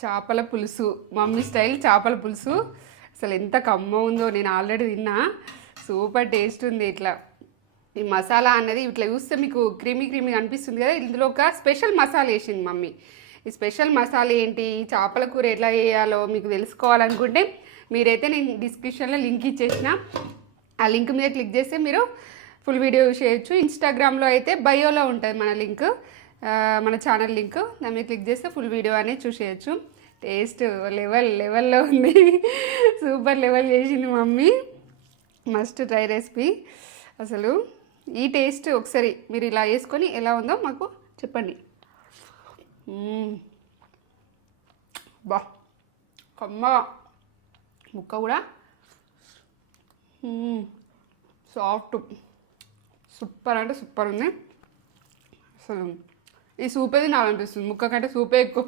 చేపల పులుసు, mummy style చేపల పులుసు. అసలు ఎంత కమ్మ ఉందో, నేను ఆల్రెడీ తిన్నా. సూపర్ టేస్ట్ ఉంది. ఇట్లా ఈ మసాలా అనేది ఇట్లా చూస్తే మీకు క్రీమీ క్రీమీ అనిపిస్తుంది కదా. ఇందులో ఒక స్పెషల్ మసాలా వేసింది మమ్మీ. ఈ స్పెషల్ మసాలా ఏంటి, చేపల కూర ఎట్లా చేయాలో మీకు తెలుసుకోవాలనుకుంటే మీరైతే నేను డిస్క్రిప్షన్లో లింక్ ఇచ్చేసిన. ఆ లింక్ మీద క్లిక్ చేస్తే మీరు ఫుల్ వీడియో చేయొచ్చు. ఇన్స్టాగ్రామ్లో అయితే బయోలో ఉంటుంది మన లింక్, మన ఛానల్ లింక్. దాని మీద క్లిక్ చేస్తే ఫుల్ వీడియో అనేది చూసేయచ్చు. టేస్ట్ లెవెల్లో ఉంది. సూపర్ లెవెల్ చేసింది మమ్మీ. Must try recipe. అసలు ఈ టేస్ట్ ఒకసారి మీరు ఇలా వేసుకొని ఎలా ఉందో మాకు చెప్పండి. బా కమ్మ ముక్క కూడా సాఫ్ట్, సూపర్ అంటే సూపర్ ఉంది. అసలు ఈ సూపే తినాలనిపిస్తుంది, ముక్క కంటే సూపే ఎక్కువ.